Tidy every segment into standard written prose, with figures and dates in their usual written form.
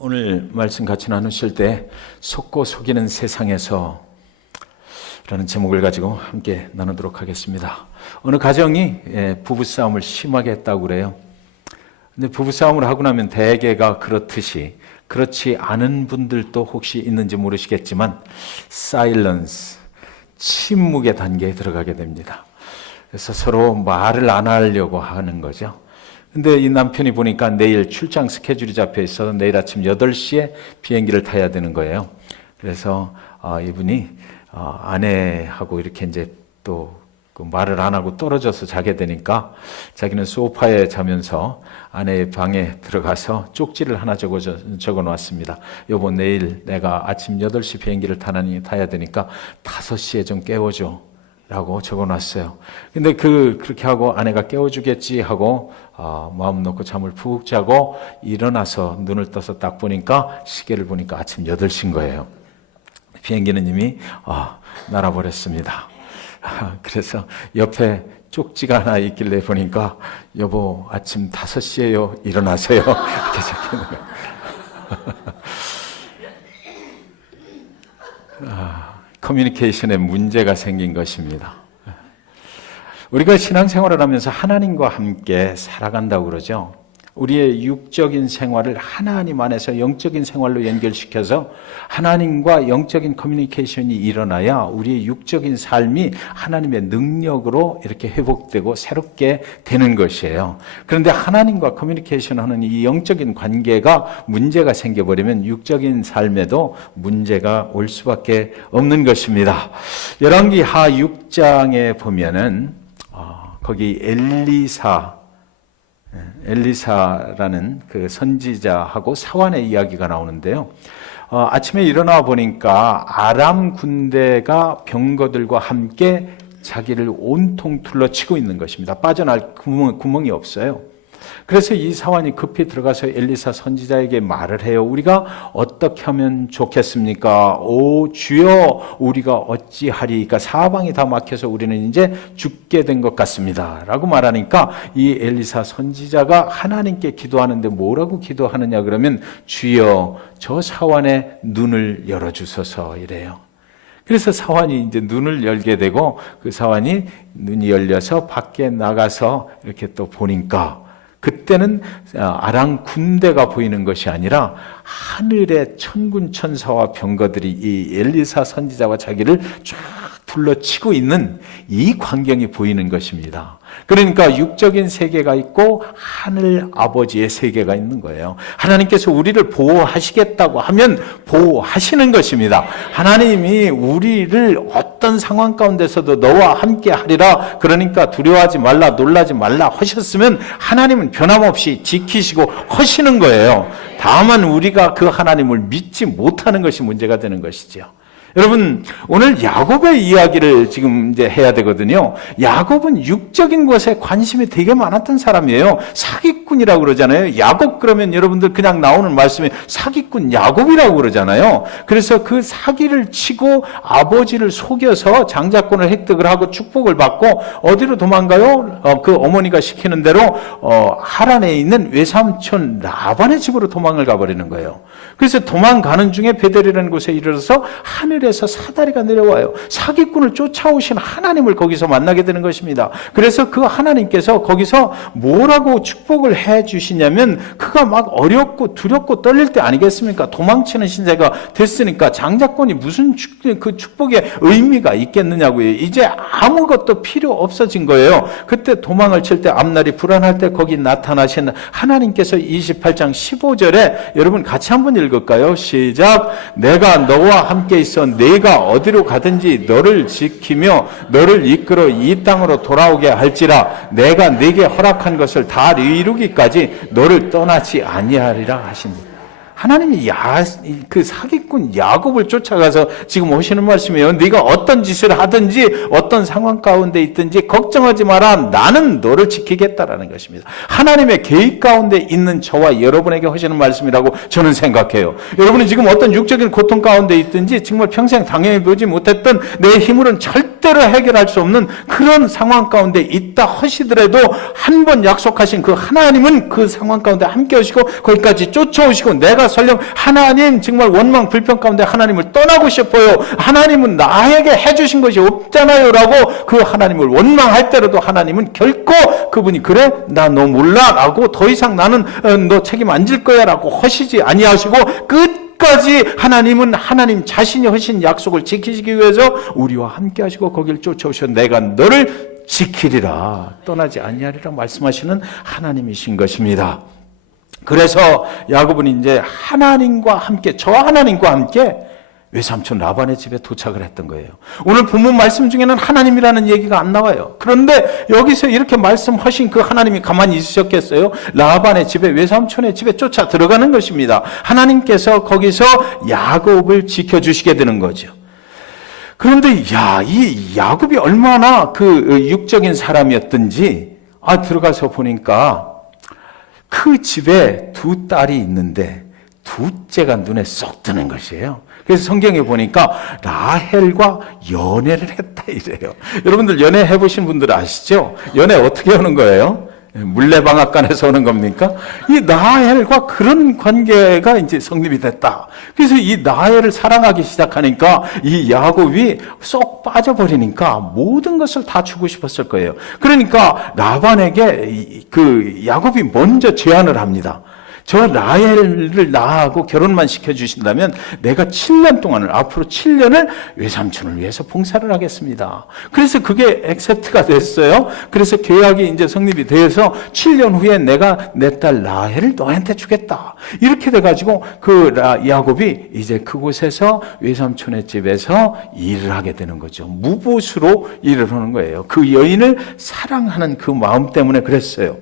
오늘 말씀 같이 나누실 때 속고 속이는 세상에서 라는 제목을 가지고 함께 나누도록 하겠습니다. 어느 가정이 부부싸움을 심하게 했다고 그래요. 근데 부부싸움을 하고 나면 대개가 그렇듯이 그렇지 않은 분들도 혹시 있는지 모르시겠지만 사일런스, 침묵의 단계에 들어가게 됩니다. 그래서 서로 말을 안 하려고 하는 거죠. 근데 이 남편이 보니까 내일 출장 스케줄이 잡혀 있어서 내일 아침 8시에 비행기를 타야 되는 거예요. 그래서 이분이 아내하고 이렇게 이제 또 그 말을 안 하고 떨어져서 자게 되니까 자기는 소파에 자면서 아내의 방에 들어가서 쪽지를 하나 적어 놨습니다. 여보, 내일 내가 아침 8시 비행기를 타야 되니까 5시에 좀 깨워줘 라고 적어 놨어요. 근데 그렇게 하고 아내가 깨워주겠지 하고 마음 놓고 잠을 푹 자고 일어나서 눈을 떠서 딱 보니까 시계를 보니까 아침 8시인 거예요. 비행기는 이미 날아버렸습니다. 그래서 옆에 쪽지가 하나 있길래 보니까 여보, 아침 5시에요. 일어나세요. 이렇게 적혀있는 거예요. 커뮤니케이션에 문제가 생긴 것입니다. 우리가 신앙생활을 하면서 하나님과 함께 살아간다고 그러죠. 우리의 육적인 생활을 하나님 안에서 영적인 생활로 연결시켜서 하나님과 영적인 커뮤니케이션이 일어나야 우리의 육적인 삶이 하나님의 능력으로 이렇게 회복되고 새롭게 되는 것이에요. 그런데 하나님과 커뮤니케이션하는 이 영적인 관계가 문제가 생겨버리면 육적인 삶에도 문제가 올 수밖에 없는 것입니다. 열왕기하 6장에 보면은 거기 엘리사라는 그 선지자하고 사환의 이야기가 나오는데요. 아침에 일어나 보니까 아람 군대가 병거들과 함께 자기를 온통 둘러치고 있는 것입니다. 빠져날 구멍이 없어요. 그래서 이 사환이 급히 들어가서 엘리사 선지자에게 말을 해요. 우리가 어떻게 하면 좋겠습니까? 오 주여, 우리가 어찌하리까? 사방이 다 막혀서 우리는 이제 죽게 된 것 같습니다 라고 말하니까 이 엘리사 선지자가 하나님께 기도하는데 뭐라고 기도하느냐 그러면 주여, 저 사환의 눈을 열어주소서 이래요. 그래서 사환이 이제 눈을 열게 되고 그 사환이 눈이 열려서 밖에 나가서 이렇게 또 보니까 그때는 아람 군대가 보이는 것이 아니라 하늘의 천군 천사와 병거들이 이 엘리사 선지자와 자기를 쫙 둘러치고 있는 이 광경이 보이는 것입니다. 그러니까 육적인 세계가 있고 하늘 아버지의 세계가 있는 거예요. 하나님께서 우리를 보호하시겠다고 하면 보호하시는 것입니다. 하나님이 우리를 어떤 상황 가운데서도 너와 함께 하리라, 그러니까 두려워하지 말라, 놀라지 말라 하셨으면 하나님은 변함없이 지키시고 하시는 거예요. 다만 우리가 그 하나님을 믿지 못하는 것이 문제가 되는 것이죠. 여러분, 오늘 야곱의 이야기를 지금 이제 해야 되거든요. 야곱은 육적인 것에 관심이 되게 많았던 사람이에요. 사기꾼이라고 그러잖아요. 야곱 그러면 여러분들 그냥 나오는 말씀이 사기꾼 야곱이라고 그러잖아요. 그래서 그 사기를 치고 아버지를 속여서 장자권을 획득을 하고 축복을 받고 어디로 도망가요? 그 어머니가 시키는 대로 하란에 있는 외삼촌 라반의 집으로 도망을 가버리는 거예요. 그래서 도망가는 중에 베델이라는 곳에 이르러서 하늘에서 사다리가 내려와요. 사기꾼을 쫓아오신 하나님을 거기서 만나게 되는 것입니다. 그래서 그 하나님께서 거기서 뭐라고 축복을 해 주시냐면 그가 막 어렵고 두렵고 떨릴 때 아니겠습니까? 도망치는 신세가 됐으니까 장자권이 무슨 그 축복의 의미가 있겠느냐고요. 이제 아무것도 필요 없어진 거예요. 그때 도망을 칠 때 앞날이 불안할 때 거기 나타나신 하나님께서 28장 15절에 여러분 같이 한번 읽을까요? 시작. 내가 너와 함께 있어 내가 어디로 가든지 너를 지키며 너를 이끌어 이 땅으로 돌아오게 할지라 내가 네게 허락한 것을 다 이루기까지 너를 떠나지 아니하리라 하십니다. 하나님이 그 사기꾼 야곱을 쫓아가서 지금 오시는 말씀이에요. 네가 어떤 짓을 하든지 어떤 상황 가운데 있든지 걱정하지 마라. 나는 너를 지키겠다라는 것입니다. 하나님의 계획 가운데 있는 저와 여러분에게 하시는 말씀이라고 저는 생각해요. 여러분이 지금 어떤 육적인 고통 가운데 있든지 정말 평생 당연히 보지 못했던 내 힘으로는 절대 절대로 해결할 수 없는 그런 상황 가운데 있다 하시더라도 한 번 약속하신 그 하나님은 그 상황 가운데 함께 하시고 거기까지 쫓아오시고, 내가 설령 하나님 정말 원망 불평 가운데 하나님을 떠나고 싶어요, 하나님은 나에게 해주신 것이 없잖아요 라고 그 하나님을 원망할 때라도 하나님은 결코 그분이 그래 나 너 몰라 라고 더 이상 나는 너 책임 안 질 거야 라고 하시지 아니하시고, 끝까지 하나님은 하나님 자신이 하신 약속을 지키시기 위해서 우리와 함께 하시고 거기를 쫓아오셔 내가 너를 지키리라 떠나지 아니하리라 말씀하시는 하나님이신 것입니다. 그래서 야곱은 이제 하나님과 함께, 저 하나님과 함께 외삼촌 라반의 집에 도착을 했던 거예요. 오늘 본문 말씀 중에는 하나님이라는 얘기가 안 나와요. 그런데 여기서 이렇게 말씀하신 그 하나님이 가만히 있으셨겠어요? 라반의 집에, 외삼촌의 집에 쫓아 들어가는 것입니다. 하나님께서 거기서 야곱을 지켜주시게 되는 거죠. 그런데 이 야곱이 얼마나 그 육적인 사람이었던지 들어가서 보니까 그 집에 두 딸이 있는데 둘째가 눈에 쏙 드는 것이에요. 그래서 성경에 보니까 라헬과 연애를 했다 이래요. 여러분들 연애 해보신 분들 아시죠? 연애 어떻게 하는 거예요? 물레방앗간에서 오는 겁니까? 이 라헬과 그런 관계가 이제 성립이 됐다. 그래서 이 라헬을 사랑하기 시작하니까 이 야곱이 쏙 빠져버리니까 모든 것을 다 주고 싶었을 거예요. 그러니까 라반에게 그 야곱이 먼저 제안을 합니다. 저 라헬을 나하고 결혼만 시켜주신다면 내가 7년 동안을, 앞으로 7년을 외삼촌을 위해서 봉사를 하겠습니다. 그래서 그게 액셉트가 됐어요. 그래서 계약이 이제 성립이 돼서 7년 후에 내가 내 딸 라헬을 너한테 주겠다. 이렇게 돼가지고 그 야곱이 이제 그곳에서 외삼촌의 집에서 일을 하게 되는 거죠. 무보수로 일을 하는 거예요. 그 여인을 사랑하는 그 마음 때문에 그랬어요.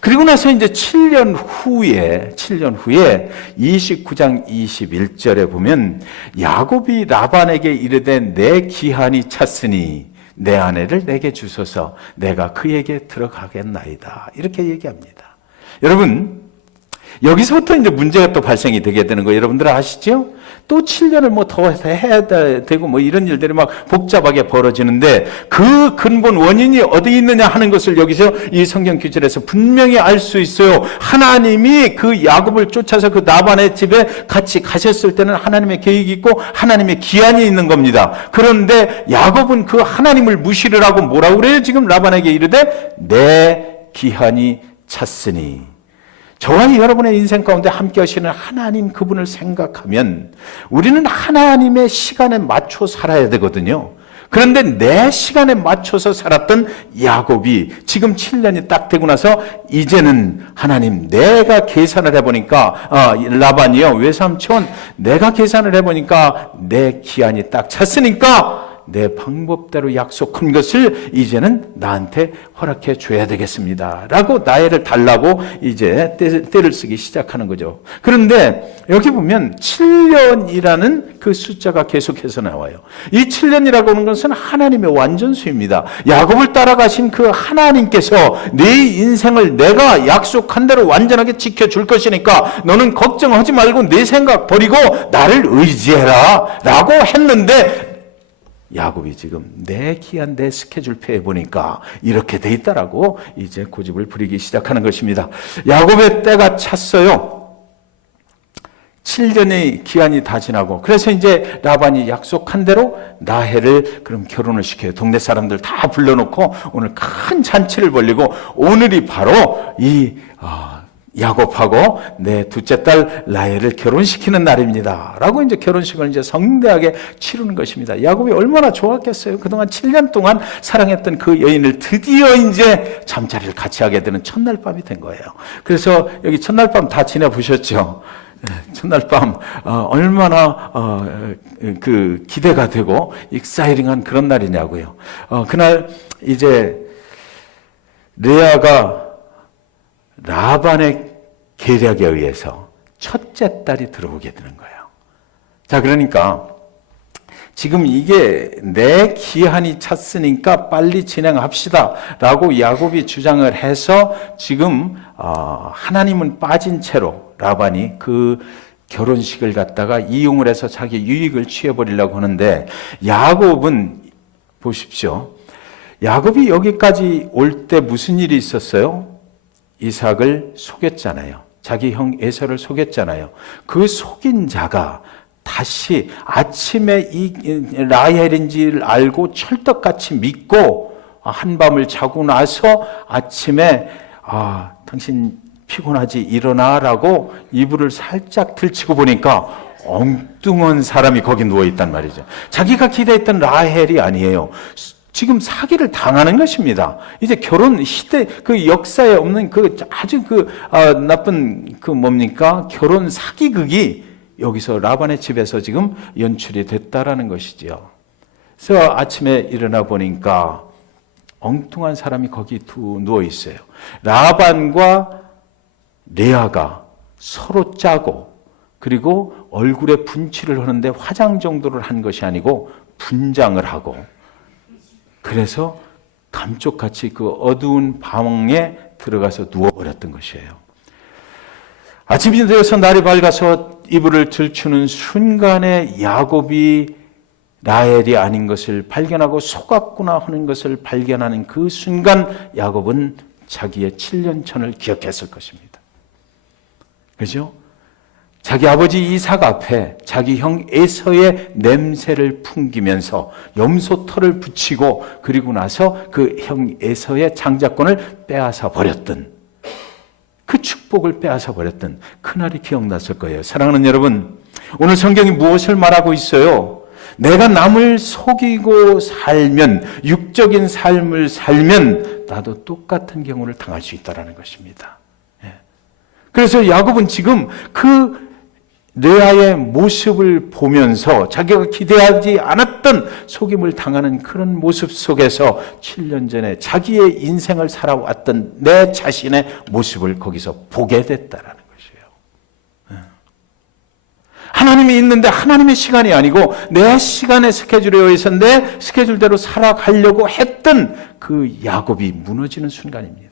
그리고 나서 이제 7년 후에 29장 21절에 보면 야곱이 라반에게 이르되 내 기한이 찼으니 내 아내를 내게 주소서 내가 그에게 들어가겠나이다. 이렇게 얘기합니다. 여러분, 여기서부터 이제 문제가 또 발생이 되게 되는 거 여러분들 아시죠? 또 7년을 뭐 더 해야 되고 뭐 이런 일들이 막 복잡하게 벌어지는데 그 근본 원인이 어디 있느냐 하는 것을 여기서 이 성경 구절에서 분명히 알 수 있어요. 하나님이 그 야곱을 쫓아서 그 라반의 집에 같이 가셨을 때는 하나님의 계획이 있고 하나님의 기한이 있는 겁니다. 그런데 야곱은 그 하나님을 무시를 하고 뭐라고 그래요? 지금 라반에게 이르되 내 기한이 찼으니, 저와 여러분의 인생 가운데 함께 하시는 하나님 그분을 생각하면 우리는 하나님의 시간에 맞춰 살아야 되거든요. 그런데 내 시간에 맞춰서 살았던 야곱이 지금 7년이 딱 되고 나서 이제는 하나님 내가 계산을 해보니까 라반이요 외삼촌 내가 계산을 해보니까 내 기한이 딱 찼으니까 내 방법대로 약속한 것을 이제는 나한테 허락해 줘야 되겠습니다 라고 나이를 달라고 이제 때를 쓰기 시작하는 거죠. 그런데 여기 보면 7년이라는 그 숫자가 계속해서 나와요. 이 7년이라고 하는 것은 하나님의 완전수입니다. 야곱을 따라가신 그 하나님께서 네 인생을 내가 약속한 대로 완전하게 지켜줄 것이니까 너는 걱정하지 말고 내 생각 버리고 나를 의지해라 라고 했는데 야곱이 지금 내 기한 내 스케줄표에 보니까 이렇게 돼 있다라고 이제 고집을 부리기 시작하는 것입니다. 야곱의 때가 찼어요. 7년의 기한이 다 지나고 그래서 이제 라반이 약속한 대로 라헬을 그럼 결혼을 시켜요. 동네 사람들 다 불러놓고 오늘 큰 잔치를 벌리고 오늘이 바로 이 야곱하고 내 둘째 딸 라헬을 결혼시키는 날입니다 라고 이제 결혼식을 이제 성대하게 치르는 것입니다. 야곱이 얼마나 좋았겠어요. 그동안 7년 동안 사랑했던 그 여인을 드디어 이제 잠자리를 같이 하게 되는 첫날 밤이 된 거예요. 그래서 여기 첫날 밤 다 지내보셨죠? 첫날 밤 얼마나 그 기대가 되고 익사이링한 그런 날이냐고요. 그날 이제 레아가 라반의 계략에 의해서 첫째 딸이 들어오게 되는 거예요. 자, 그러니까 지금 이게 내 기한이 찼으니까 빨리 진행합시다 라고 야곱이 주장을 해서 지금 하나님은 빠진 채로 라반이 그 결혼식을 갖다가 이용을 해서 자기 유익을 취해버리려고 하는데 야곱은 보십시오. 야곱이 여기까지 올 때 무슨 일이 있었어요? 이삭을 속였잖아요. 자기 형 에서를 속였잖아요. 그 속인 자가 다시 아침에 이 라헬인지를 알고 철떡같이 믿고 한밤을 자고 나서 아침에 당신 피곤하지 일어나라고 이불을 살짝 들치고 보니까 엉뚱한 사람이 거기 누워있단 말이죠. 자기가 기대했던 라헬이 아니에요. 지금 사기를 당하는 것입니다. 이제 결혼 시대 그 역사에 없는 그 아주 나쁜 뭡니까? 결혼 사기극이 여기서 라반의 집에서 지금 연출이 됐다라는 것이지요. 그래서 아침에 일어나 보니까 엉뚱한 사람이 거기 누워 있어요. 라반과 레아가 서로 짜고 그리고 얼굴에 분칠을 하는데 화장 정도를 한 것이 아니고 분장을 하고 그래서 감쪽같이 그 어두운 방에 들어가서 누워버렸던 것이에요. 아침이 되어서 날이 밝아서 이불을 들추는 순간에 야곱이 라헬이 아닌 것을 발견하고 속았구나 하는 것을 발견하는 그 순간 야곱은 자기의 7년 전을 기억했을 것입니다. 그죠? 자기 아버지 이삭 앞에 자기 형 에서의 냄새를 풍기면서 염소털을 붙이고 그리고 나서 그 형 에서의 장자권을 빼앗아 버렸던 그 축복을 빼앗아 버렸던 그날이 기억났을 거예요. 사랑하는 여러분, 오늘 성경이 무엇을 말하고 있어요? 내가 남을 속이고 살면, 육적인 삶을 살면 나도 똑같은 경우를 당할 수 있다는 것입니다. 그래서 야곱은 지금 그 레아의 모습을 보면서 자기가 기대하지 않았던 속임을 당하는 그런 모습 속에서 7년 전에 자기의 인생을 살아왔던 내 자신의 모습을 거기서 보게 됐다라는 것이에요. 하나님이 있는데 하나님의 시간이 아니고 내 시간의 스케줄에 의해서 내 스케줄대로 살아가려고 했던 그 야곱이 무너지는 순간입니다.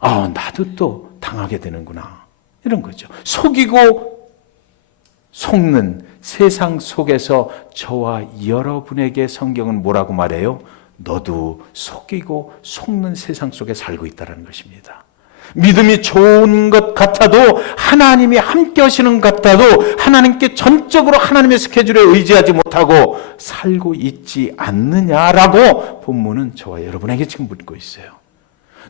나도 또 당하게 되는구나. 이런 거죠. 속이고 속는 세상 속에서 저와 여러분에게 성경은 뭐라고 말해요? 너도 속이고 속는 세상 속에 살고 있다는 것입니다. 믿음이 좋은 것 같아도 하나님이 함께 하시는 것 같아도 하나님께 전적으로 하나님의 스케줄에 의지하지 못하고 살고 있지 않느냐라고 본문은 저와 여러분에게 지금 묻고 있어요.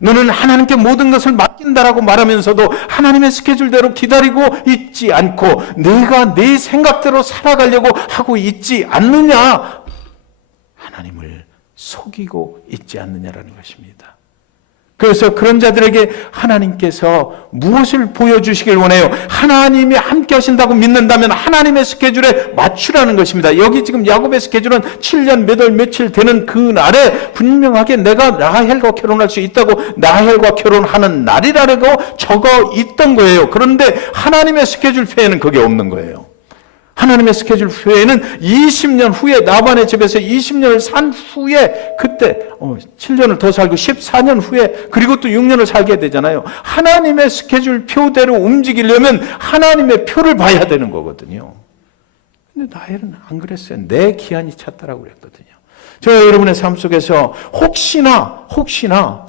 너는 하나님께 모든 것을 맡긴다라고 말하면서도 하나님의 스케줄대로 기다리고 있지 않고 내가 내 생각대로 살아가려고 하고 있지 않느냐? 하나님을 속이고 있지 않느냐라는 것입니다. 그래서 그런 자들에게 하나님께서 무엇을 보여주시길 원해요? 하나님이 함께 하신다고 믿는다면 하나님의 스케줄에 맞추라는 것입니다. 여기 지금 야곱의 스케줄은 7년 몇 월 며칠 되는 그 날에 분명하게 내가 라헬과 결혼할 수 있다고 라헬과 결혼하는 날이라고 적어 있던 거예요. 그런데 하나님의 스케줄 표에는 그게 없는 거예요. 하나님의 스케줄 후에는 20년 후에 라반의 집에서 20년을 산 후에 그때 7년을 더 살고 14년 후에 그리고 또 6년을 살게 되잖아요. 하나님의 스케줄 표대로 움직이려면 하나님의 표를 봐야 되는 거거든요. 근데 라헬은 안 그랬어요. 내 기한이 찼다라고 그랬거든요. 저 여러분의 삶 속에서 혹시나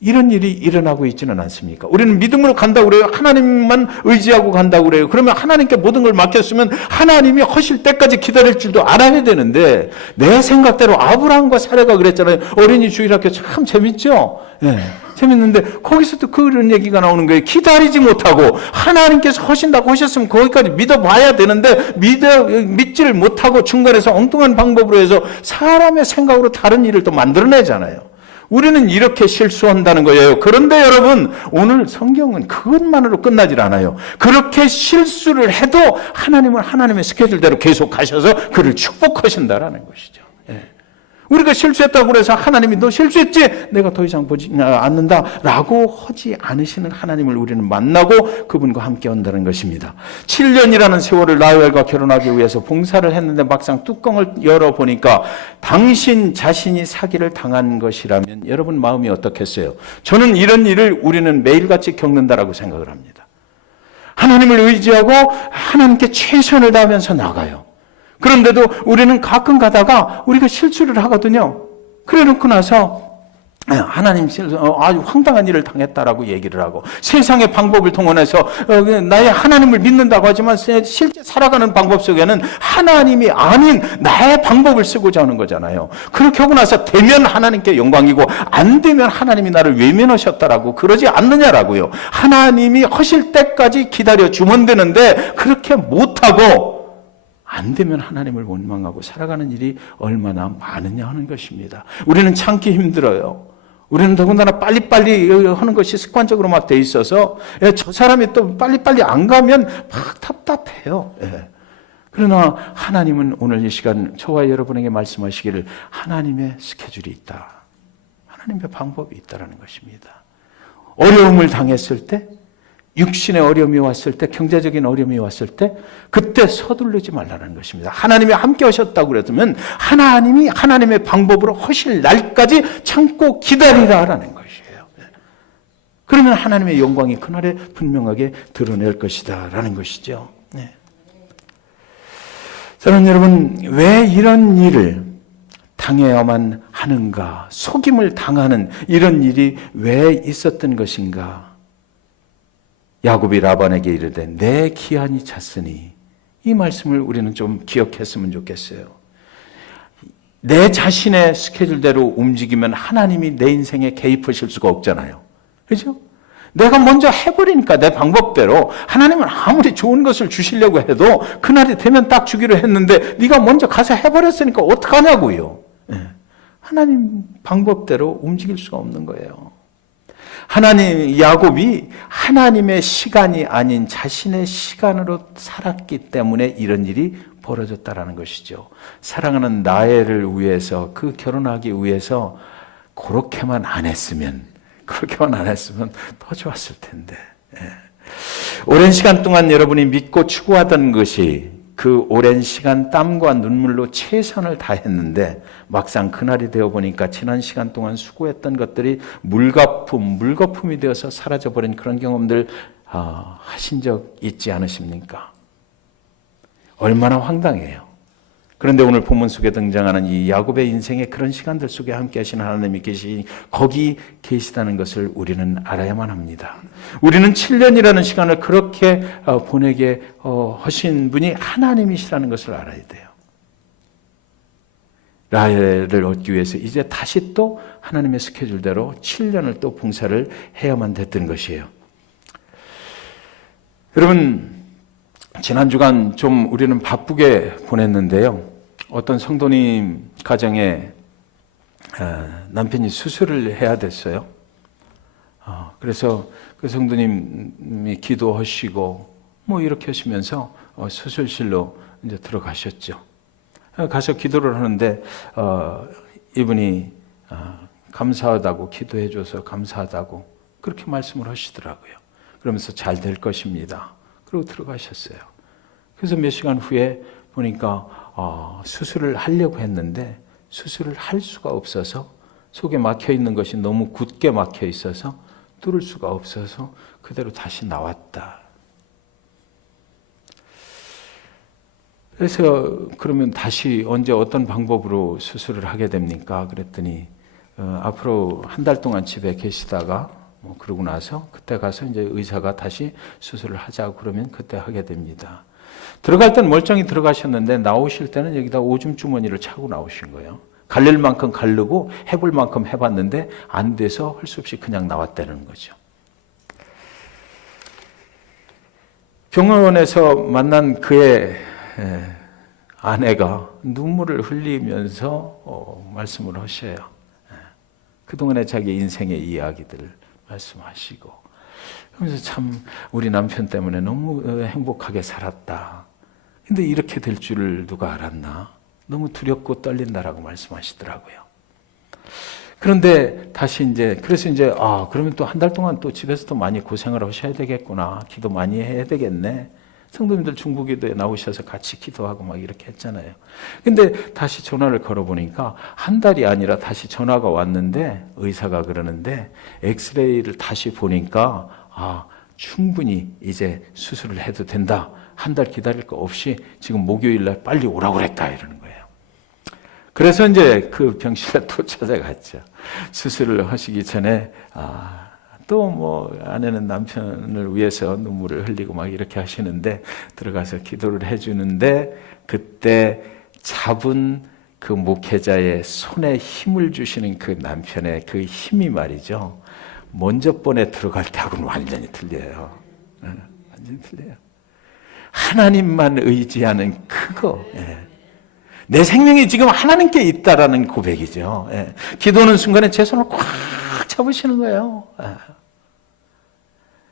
이런 일이 일어나고 있지는 않습니까? 우리는 믿음으로 간다고 그래요. 하나님만 의지하고 간다고 그래요. 그러면 하나님께 모든 걸 맡겼으면 하나님이 하실 때까지 기다릴 줄도 알아야 되는데 내 생각대로 아브라함과 사라가 그랬잖아요. 어린이 주일학교 참 재밌죠? 예, 재밌는데 거기서도 그런 얘기가 나오는 거예요. 기다리지 못하고 하나님께서 하신다고 하셨으면 거기까지 믿어봐야 되는데 믿지를 못하고 중간에서 엉뚱한 방법으로 해서 사람의 생각으로 다른 일을 또 만들어내잖아요. 우리는 이렇게 실수한다는 거예요. 그런데 여러분, 오늘 성경은 그것만으로 끝나질 않아요. 그렇게 실수를 해도 하나님은 하나님의 스케줄대로 계속 가셔서 그를 축복하신다라는 것이죠. 예. 우리가 실수했다고 해서 하나님이 너 실수했지? 내가 더 이상 보지 않는다라고 하지 않으시는 하나님을 우리는 만나고 그분과 함께 한다는 것입니다. 7년이라는 세월을 라헬과 결혼하기 위해서 봉사를 했는데 막상 뚜껑을 열어보니까 당신 자신이 사기를 당한 것이라면 여러분 마음이 어떻겠어요? 저는 이런 일을 우리는 매일같이 겪는다라고 생각을 합니다. 하나님을 의지하고 하나님께 최선을 다하면서 나가요. 그런데도 우리는 가끔 가다가 우리가 실수를 하거든요. 그래 놓고 나서 하나님 아주 황당한 일을 당했다라고 얘기를 하고 세상의 방법을 동원해서 나의 하나님을 믿는다고 하지만 실제 살아가는 방법 속에는 하나님이 아닌 나의 방법을 쓰고자 하는 거잖아요. 그렇게 하고 나서 되면 하나님께 영광이고 안 되면 하나님이 나를 외면하셨다라고 그러지 않느냐라고요. 하나님이 하실 때까지 기다려주면 되는데 그렇게 못하고 안 되면 하나님을 원망하고 살아가는 일이 얼마나 많으냐 하는 것입니다. 우리는 참기 힘들어요. 우리는 더군다나 빨리빨리 하는 것이 습관적으로 막 돼 있어서 저 사람이 또 빨리빨리 안 가면 막 답답해요. 그러나 하나님은 오늘 이 시간 저와 여러분에게 말씀하시기를 하나님의 스케줄이 있다. 하나님의 방법이 있다는 것입니다. 어려움을 당했을 때, 육신의 어려움이 왔을 때, 경제적인 어려움이 왔을 때 그때 서두르지 말라는 것입니다. 하나님이 함께 하셨다고 그랬으면 하나님이 하나님의 방법으로 하실 날까지 참고 기다리라라는 것이에요. 그러면 하나님의 영광이 그날에 분명하게 드러낼 것이다 라는 것이죠. 저는 여러분 왜 이런 일을 당해야만 하는가, 속임을 당하는 이런 일이 왜 있었던 것인가. 야곱이 라반에게 이르되 내 기한이 찼으니, 이 말씀을 우리는 좀 기억했으면 좋겠어요. 내 자신의 스케줄대로 움직이면 하나님이 내 인생에 개입하실 수가 없잖아요. 그렇죠? 내가 먼저 해버리니까 내 방법대로 하나님은 아무리 좋은 것을 주시려고 해도 그날이 되면 딱 주기로 했는데 네가 먼저 가서 해버렸으니까 어떡하냐고요. 하나님 방법대로 움직일 수가 없는 거예요. 야곱이 하나님의 시간이 아닌 자신의 시간으로 살았기 때문에 이런 일이 벌어졌다라는 것이죠. 사랑하는 나혜를 위해서, 그 결혼하기 위해서 그렇게만 안 했으면 더 좋았을 텐데. 오랜 시간 동안 여러분이 믿고 추구하던 것이 그 오랜 시간 땀과 눈물로 최선을 다했는데 막상 그날이 되어보니까 지난 시간 동안 수고했던 것들이 물거품이 되어서 사라져버린 그런 경험들 하신 적 있지 않으십니까? 얼마나 황당해요. 그런데 오늘 본문 속에 등장하는 이 야곱의 인생의 그런 시간들 속에 함께 하신 하나님이 거기 계시다는 것을 우리는 알아야만 합니다. 우리는 7년이라는 시간을 그렇게 보내게 하신 분이 하나님이시라는 것을 알아야 돼요. 라헬을 얻기 위해서 이제 다시 또 하나님의 스케줄대로 7년을 또 봉사를 해야만 됐던 것이에요. 여러분, 지난 주간 좀 우리는 바쁘게 보냈는데요. 어떤 성도님 가정에 남편이 수술을 해야 됐어요. 그래서 그 성도님이 기도하시고 뭐 이렇게 하시면서 수술실로 이제 들어가셨죠. 가서 기도를 하는데 이분이 감사하다고, 기도해줘서 감사하다고 그렇게 말씀을 하시더라고요. 그러면서 잘 될 것입니다. 그리고 들어가셨어요. 그래서 몇 시간 후에 보니까 수술을 하려고 했는데 수술을 할 수가 없어서, 속에 막혀 있는 것이 너무 굳게 막혀 있어서 뚫을 수가 없어서 그대로 다시 나왔다. 그래서 그러면 다시 언제 어떤 방법으로 수술을 하게 됩니까? 그랬더니 앞으로 한 달 동안 집에 계시다가 그러고 나서 그때 가서 이제 의사가 다시 수술을 하자고 그러면 그때 하게 됩니다. 들어갈 때는 멀쩡히 들어가셨는데 나오실 때는 여기다 오줌 주머니를 차고 나오신 거예요. 갈릴 만큼 가르고 해볼 만큼 해봤는데 안 돼서 할 수 없이 그냥 나왔다는 거죠. 병원에서 만난 그의 아내가 눈물을 흘리면서 말씀을 하셔요. 그동안의 자기 인생의 이야기들을 말씀하시고, 그러면서 참 우리 남편 때문에 너무 행복하게 살았다. 근데 이렇게 될 줄을 누가 알았나? 너무 두렵고 떨린다라고 말씀하시더라고요. 그런데 다시 그래서 그러면 또 한 달 동안 또 집에서 또 많이 고생을 하셔야 되겠구나. 기도 많이 해야 되겠네. 성도님들 중보기도에 나오셔서 같이 기도하고 막 이렇게 했잖아요. 근데 다시 전화를 걸어보니까 한 달이 아니라 다시 전화가 왔는데 의사가 그러는데 엑스레이를 다시 보니까 충분히 이제 수술을 해도 된다 한 달 기다릴 거 없이 지금 목요일 날 빨리 오라고 그랬다 이러는 거예요. 그래서 이제 그 병실에 또 찾아갔죠. 수술을 하시기 전에 또 뭐 아내는 남편을 위해서 눈물을 흘리고 막 이렇게 하시는데 들어가서 기도를 해주는데 그때 잡은 그 목회자의 손에 힘을 주시는 그 남편의 그 힘이 말이죠. 먼저 번에 들어갈 때하고는 완전히 틀려요. 완전히 틀려요. 하나님만 의지하는 그거. 내 생명이 지금 하나님께 있다라는 고백이죠. 기도하는 순간에 제 손을 꽉 잡으시는 거예요.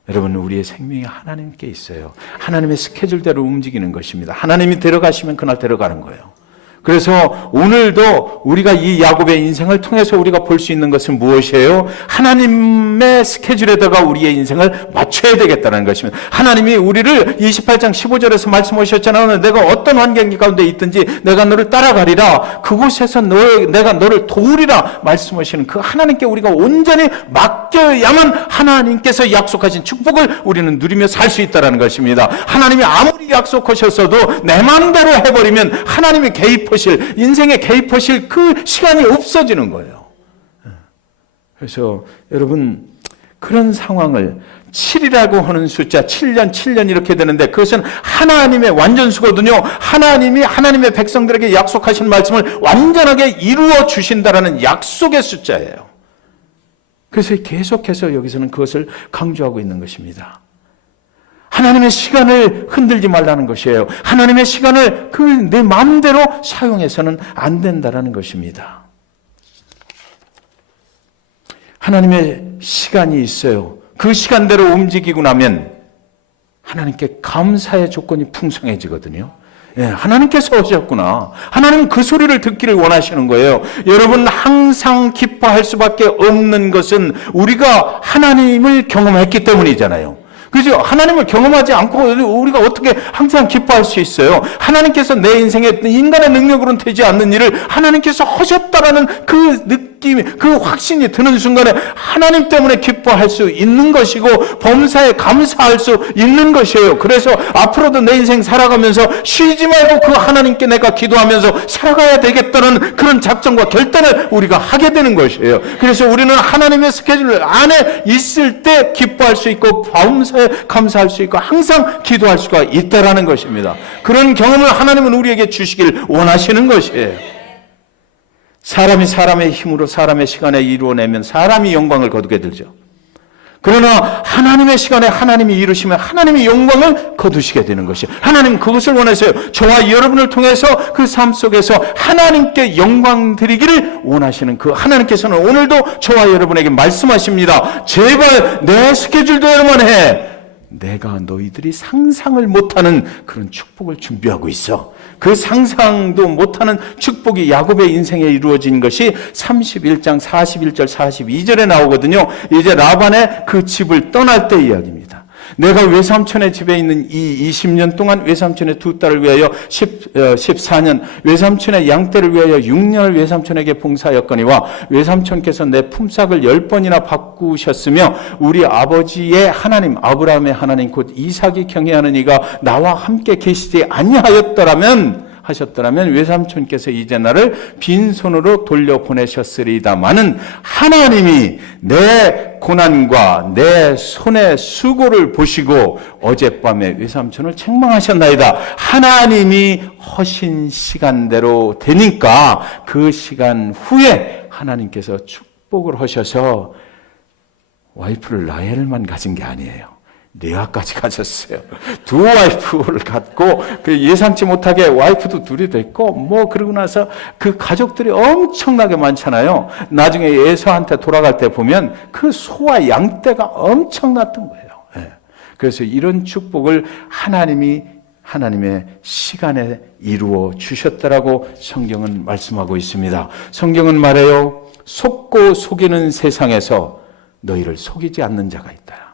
여러분, 우리의 생명이 하나님께 있어요. 하나님의 스케줄대로 움직이는 것입니다. 하나님이 데려가시면 그날 데려가는 거예요. 그래서 오늘도 우리가 이 야곱의 인생을 통해서 우리가 볼 수 있는 것은 무엇이에요? 하나님의 스케줄에다가 우리의 인생을 맞춰야 되겠다는 것입니다. 하나님이 우리를 28장 15절에서 말씀하셨잖아요. 내가 어떤 환경 가운데 있든지 내가 너를 따라가리라. 그곳에서 내가 너를 도우리라 말씀하시는 그 하나님께 우리가 온전히 맡겨야만 하나님께서 약속하신 축복을 우리는 누리며 살 수 있다는 것입니다. 하나님이 아무리 약속하셨어도 내 마음대로 해버리면 하나님이 인생에 개입하실 그 시간이 없어지는 거예요. 그래서 여러분, 그런 상황을 7이라고 하는 숫자, 7년 이렇게 되는데 그것은 하나님의 완전수거든요. 하나님이 하나님의 백성들에게 약속하신 말씀을 완전하게 이루어 주신다라는 약속의 숫자예요. 그래서 계속해서 여기서는 그것을 강조하고 있는 것입니다. 하나님의 시간을 흔들지 말라는 것이에요. 하나님의 시간을 내 마음대로 사용해서는 안 된다는 것입니다. 하나님의 시간이 있어요. 그 시간대로 움직이고 나면 하나님께 감사의 조건이 풍성해지거든요. 하나님께서 오셨구나. 하나님은 그 소리를 듣기를 원하시는 거예요. 여러분, 항상 기뻐할 수밖에 없는 것은 우리가 하나님을 경험했기 때문이잖아요. 그죠? 하나님을 경험하지 않고 우리가 어떻게 항상 기뻐할 수 있어요? 하나님께서 내 인생에 인간의 능력으로는 되지 않는 일을 하나님께서 하셨다라는 그 느낌, 그 확신이 드는 순간에 하나님 때문에 기뻐할 수 있는 것이고 범사에 감사할 수 있는 것이에요. 그래서 앞으로도 내 인생 살아가면서 쉬지 말고 그 하나님께 내가 기도하면서 살아가야 되겠다는 그런 작정과 결단을 우리가 하게 되는 것이에요. 그래서 우리는 하나님의 스케줄 안에 있을 때 기뻐할 수 있고 범사에 감사할 수 있고 항상 기도할 수가 있다라는 것입니다. 그런 경험을 하나님은 우리에게 주시길 원하시는 것이에요. 사람이 사람의 힘으로 사람의 시간에 이루어내면 사람이 영광을 거두게 되죠. 그러나 하나님의 시간에 하나님이 이루시면 하나님이 영광을 거두시게 되는 것이에요. 하나님은 그것을 원하세요. 저와 여러분을 통해서 그 삶 속에서 하나님께 영광 드리기를 원하시는 그 하나님께서는 오늘도 저와 여러분에게 말씀하십니다. 제발 내 스케줄대로만 해. 내가 너희들이 상상을 못하는 그런 축복을 준비하고 있어. 그 상상도 못하는 축복이 야곱의 인생에 이루어진 것이 31장 41절 42절에 나오거든요. 이제 라반의 그 집을 떠날 때 이야기입니다. 내가 외삼촌의 집에 있는 이 20년 동안 외삼촌의 두 딸을 위하여 14년, 외삼촌의 양떼를 위하여 6년을 외삼촌에게 봉사하였거니와 외삼촌께서 내 품삯을 10번이나 바꾸셨으며 우리 아버지의 하나님, 아브라함의 하나님 곧 이삭이 경외하는 이가 나와 함께 계시지 아니하였더라면 외삼촌께서 이제 나를 빈손으로 돌려보내셨으리다마는 하나님이 내 고난과 내 손의 수고를 보시고 어젯밤에 외삼촌을 책망하셨나이다. 하나님이 허신 시간대로 되니까 그 시간 후에 하나님께서 축복을 하셔서 와이프를 라헬만 가진 게 아니에요. 레아까지 가졌어요. 두 와이프를 갖고 그 예상치 못하게 와이프도 둘이 됐고 그러고 나서 그 가족들이 엄청나게 많잖아요. 나중에 에서한테 돌아갈 때 보면 그 소와 양떼가 엄청났던 거예요. 그래서 이런 축복을 하나님의 시간에 이루어 주셨다라고 성경은 말씀하고 있습니다. 성경은 말해요. 속고 속이는 세상에서 너희를 속이지 않는 자가 있다.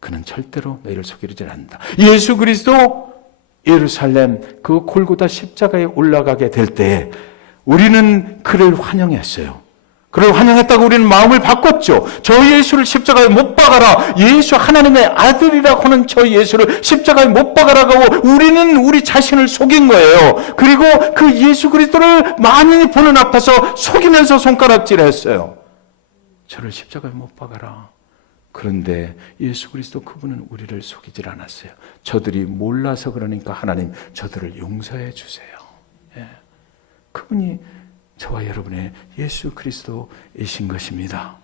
그는 절대로 너희를 속이지 않는다. 예수 그리스도 예루살렘 그 골고다 십자가에 올라가게 될 때 우리는 그를 환영했어요. 그를 환영했다고 우리는 마음을 바꿨죠. 저 예수를 십자가에 못 박아라. 예수 하나님의 아들이라고 하는 저 예수를 십자가에 못 박아라고 하고 우리는 우리 자신을 속인 거예요. 그리고 그 예수 그리스도를 많이 보는 앞에서 속이면서 손가락질했어요. 저를 십자가에 못 박아라. 그런데 예수 그리스도 그분은 우리를 속이질 않았어요. 저들이 몰라서 그러니까 하나님 저들을 용서해 주세요. 예. 그분이 저와 여러분의 예수 그리스도이신 것입니다.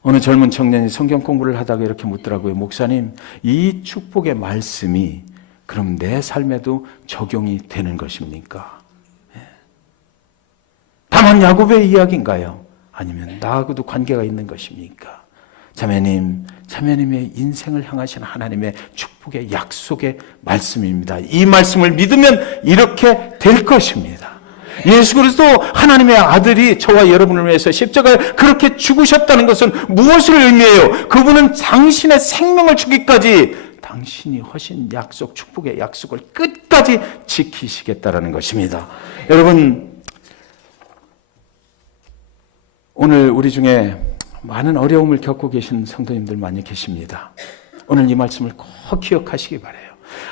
어느 젊은 청년이 성경 공부를 하다가 이렇게 묻더라고요. 목사님, 이 축복의 말씀이 그럼 내 삶에도 적용이 되는 것입니까? 예. 다만 야곱의 이야기인가요? 아니면 나하고도 관계가 있는 것입니까? 자매님의 인생을 향하신 하나님의 축복의 약속의 말씀입니다. 이 말씀을 믿으면 이렇게 될 것입니다. 예수 그리스도 하나님의 아들이 저와 여러분을 위해서 십자가에 그렇게 죽으셨다는 것은 무엇을 의미해요? 그분은 당신의 생명을 주기까지 당신이 하신 약속, 축복의 약속을 끝까지 지키시겠다라는 것입니다. 여러분, 오늘 우리 중에 많은 어려움을 겪고 계신 성도님들 많이 계십니다. 오늘 이 말씀을 꼭 기억하시기 바라요.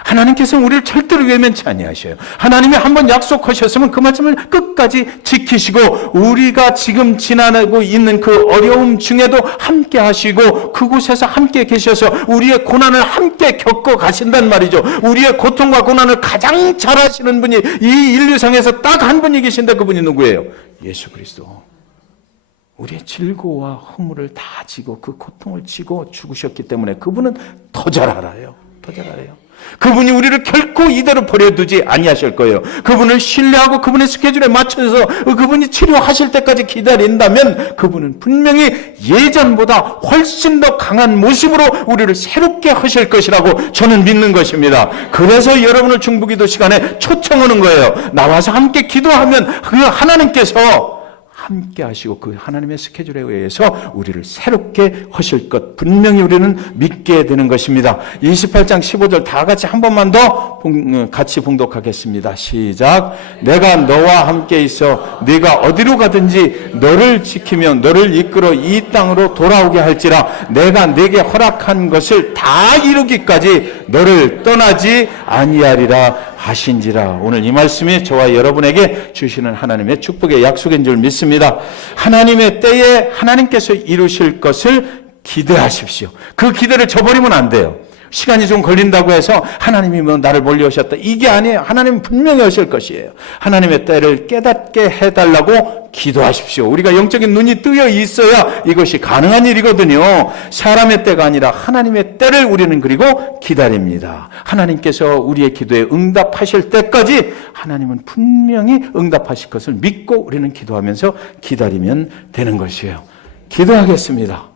하나님께서는 우리를 절대로 외면치 아니하셔요. 하나님이 한번 약속하셨으면 그 말씀을 끝까지 지키시고 우리가 지금 지나고 있는 그 어려움 중에도 함께 하시고 그곳에서 함께 계셔서 우리의 고난을 함께 겪어 가신단 말이죠. 우리의 고통과 고난을 가장 잘 아시는 분이 이 인류상에서 딱 한 분이 계신데 그분이 누구예요? 예수 그리스도. 우리의 질고와 허물을 다 지고 그 고통을 지고 죽으셨기 때문에 그분은 더 잘 알아요. 더 잘 알아요. 그분이 우리를 결코 이대로 버려두지 아니하실 거예요. 그분을 신뢰하고 그분의 스케줄에 맞춰서 그분이 치료하실 때까지 기다린다면 그분은 분명히 예전보다 훨씬 더 강한 모습으로 우리를 새롭게 하실 것이라고 저는 믿는 것입니다. 그래서 여러분을 중보기도 시간에 초청하는 거예요. 나와서 함께 기도하면 그 하나님께서 함께 하시고 그 하나님의 스케줄에 의해서 우리를 새롭게 하실 것 분명히 우리는 믿게 되는 것입니다. 28장 15절 다 같이 한 번만 더 같이 봉독하겠습니다. 시작. 내가 너와 함께 있어 네가 어디로 가든지 너를 지키며 너를 이끌어 이 땅으로 돌아오게 할지라 내가 네게 허락한 것을 다 이루기까지 너를 떠나지 아니하리라 하신지라. 오늘 이 말씀이 저와 여러분에게 주시는 하나님의 축복의 약속인 줄 믿습니다. 하나님의 때에 하나님께서 이루실 것을 기대하십시오. 그 기대를 저버리면 안 돼요. 시간이 좀 걸린다고 해서 하나님이 뭐 나를 멀리 하셨다. 이게 아니에요. 하나님은 분명히 하실 것이에요. 하나님의 때를 깨닫게 해달라고 기도하십시오. 우리가 영적인 눈이 뜨여 있어야 이것이 가능한 일이거든요. 사람의 때가 아니라 하나님의 때를 우리는 그리고 기다립니다. 하나님께서 우리의 기도에 응답하실 때까지 하나님은 분명히 응답하실 것을 믿고 우리는 기도하면서 기다리면 되는 것이에요. 기도하겠습니다.